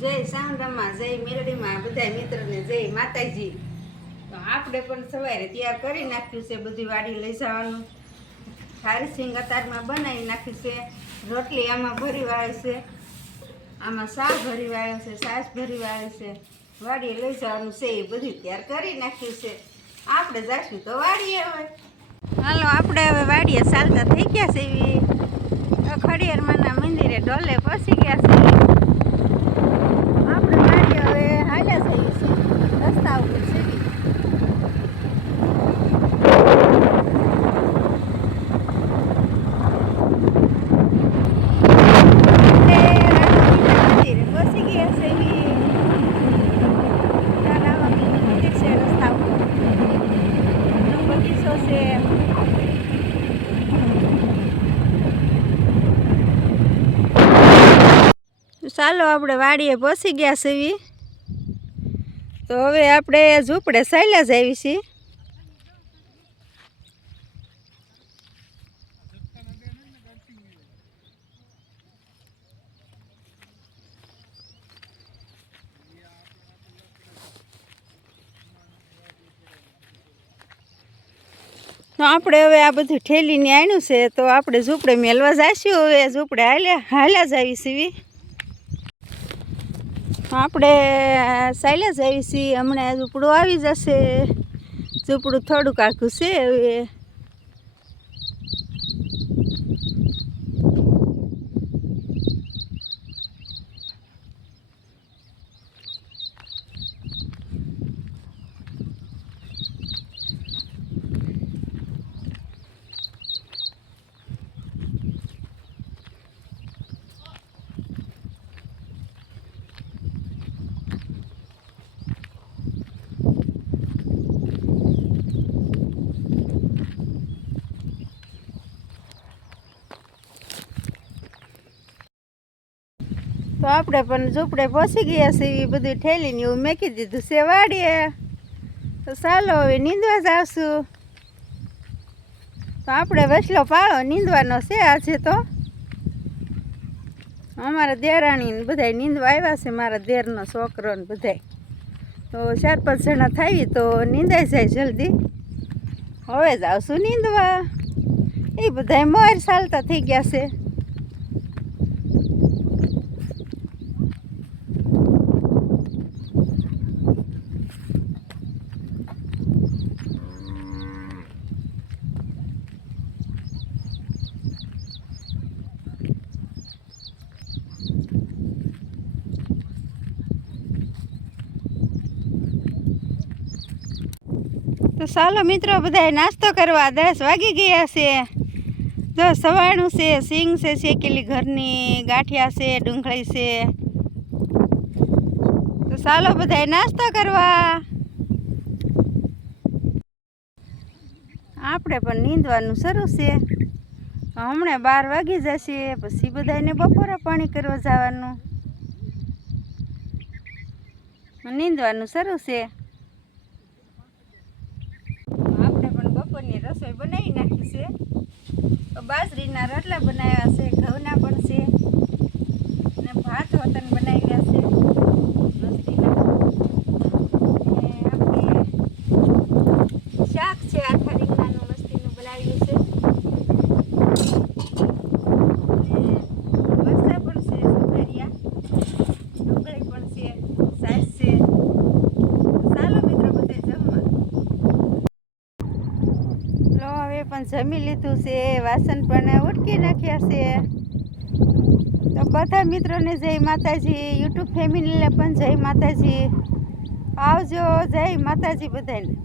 જય સાંડામાં, જય મેરડીમાં, બધા મિત્રોને જય માતાજી। તો આપણે પણ સવારે તૈયાર કરી નાખ્યું છે, બધી વાડી લઈ જવાનું। ખારી સિંગ અતારમાં બનાવી નાખ્યું છે, રોટલી આમાં ભરી વાળી છે, આમાં શાક ભરી વાળ્યો છે, છાશ ભરી વાળી છે, વાડીએ લઈ જવાનું છે, એ બધું તૈયાર કરી નાખ્યું છે। આપણે જઈશું તો વાડીએ હવે। હાલો, આપણે હવે વાડીએ ચાલતા થઈ ગયા છે, એવી ખડિયારમાંના મંદિરે ડોલે પહોંચી ગયા છે। આપણે વાડીએ હવે હાલ્યા જઈએ છીએ રસ્તા ઉપર સીધી। ચાલો, આપણે વાડીએ પહોંચી ગયા છીએ, તો હવે આપણે ઝૂંપડે ચાલ્યા જઈએ છીએ। તો આપણે હવે આ બધું ઠેલીને આણ્યું છે, તો આપણે ઝૂંપડે મેલવા જઈશું। હવે ઝૂંપડે હાલ્યા જઈએ છીએ, આપણે ચાલ્યા જઈએ છીએ। હમણાં ઝૂંપડું આવી જશે, ઝૂંપડું થોડુંક આખું છે હવે। તો આપણે પણ ઝૂંપડે પહોંચી ગયા છીએ, બધું ઠેલીને એવું મેકી દીધું છે વાડીએ। તો ચાલો હવે નીંદવા જાવશું। તો આપણે વસલો પાળો નીંદવાનો છે આજે। તો અમારા દેરાણી બધા નીંદવા આવ્યા છે, મારા દેરનો છોકરો ને બધા। તો 4-5 જણા થાય તો નીંદાઈ જાય જલ્દી। હવે જાવશું નીંદવા, એ બધા મોર ચાલતા થઈ ગયા છે। તો ચાલો મિત્રો, બધા નાસ્તો કરવા 10 વાગી ગયા છે। જો સવારનું છે, સિંગ છે શેકેલી ઘરની, ગાંઠિયા છે, ડુંગળી છે। તો ચાલો બધા નાસ્તો કરવા। આપણે પણ નીંદવાનું શરૂ છે, હમણાં 12 વાગી જશે, પછી બધાને બપોરે પાણી કરવા જવાનું, નીંદવાનું શરૂ છે। બપોરની રસોઈ બનાવી નાખી છે, તો બાજરીના રોટલા બનાવ્યા છે, ઘઉંના પણ છે, અને ભાત વતન બનાવ્યા છે મસ્તીના, અને આપણે શાક છે આખા રીંગણાનું મસ્તીનું બનાવ્યું છે, અને મરચાં પણ છે, સુધારિયા ડુંગળી પણ છે, સાસ છે। ચાલો મિત્રો, બધે જમવા। પણ જમી લીધું છે, વાસણ પણ ઉટકી નાખ્યા છે। તો બધા મિત્રોને જય માતાજી, યુટ્યુબ ફેમિલીને પણ જય માતાજી। આવજો, જય માતાજી બધાને।